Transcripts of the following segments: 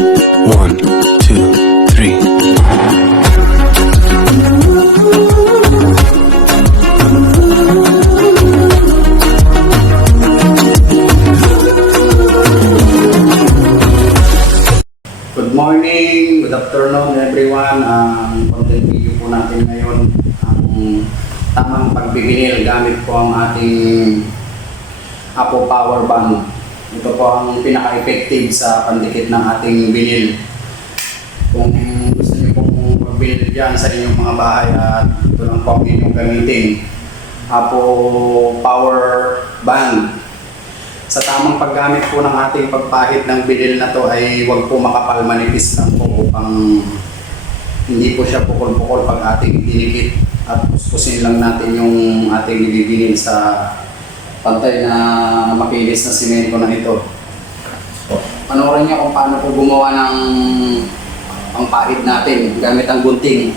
One, two, three. Good morning, good afternoon everyone. Ang content video po natin ngayon, ang tamang pagbibinil gamit po ang ating Apo Power Band. Ito po ang pinaka-effective sa pandikit ng ating binil. Kung gusto niyo pong magbinil dyan sa inyong mga bahay at ito lang po ang inyong gamitin, Apo Power Band. Sa tamang paggamit po ng ating pagpahid ng binil na to ay huwag po makapal, manipis lang po upang hindi po siya pukol-pukol pag ating dinikit at puspusin lang natin yung ating nibibinil sa pantay na makinis na simento na ito. Panoorin niyo kung paano po gumawa ng pangpahid natin gamit ang gunting.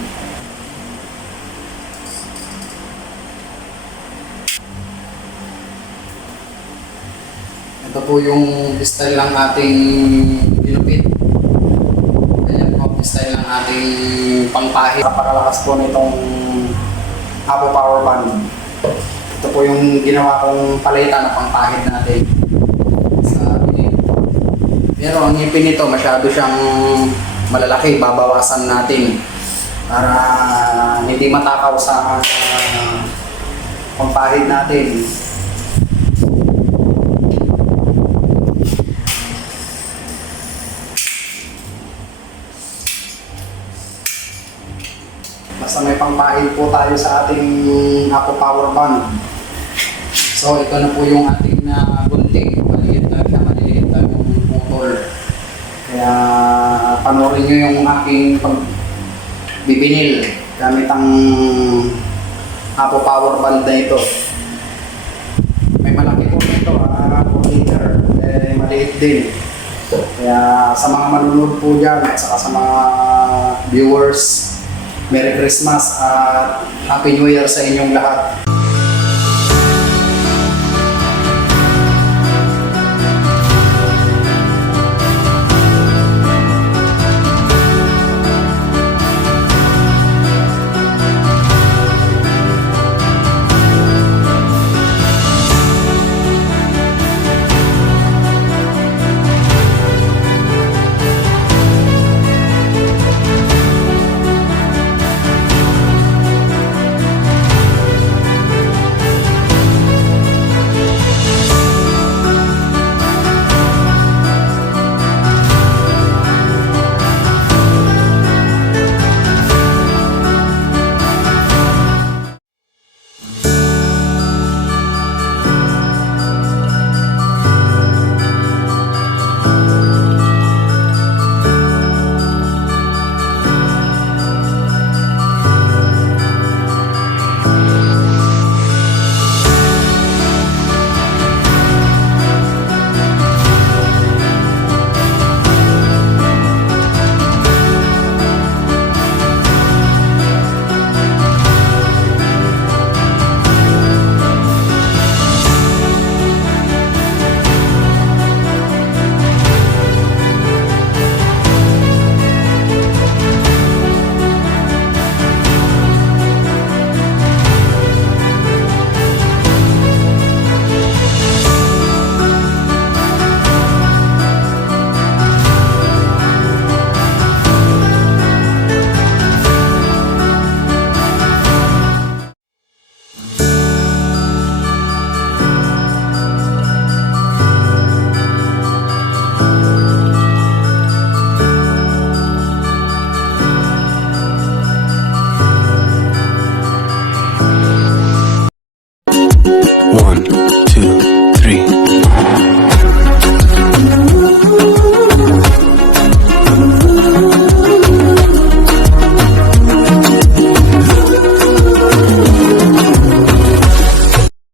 Ito po yung style ng ating ginupit. Ganyan po ang style ng ating pangpahid. Napakalakas po nitong Apo Power Band. Ito po yung ginawa kong paleta na pangpahid natin sa binil. Pero ang ngipin nito masyado siyang malalaki. Babawasan natin para hindi matakaw sa pangpahid natin. Basta may pangpahid po tayo sa ating Apo Power Band. So ito na po yung ating na gunting. Maliliit lang siya, maliliit lang yung putol. Kaya panoorin nyo yung aking pagbibinil gamit ang Apo Power Band na ito. May malaki po ito, 4 liter. Maliit din. Kaya sa mga manunod po dyan at saka sa mga viewers, Merry Christmas at Happy New Year sa inyong lahat.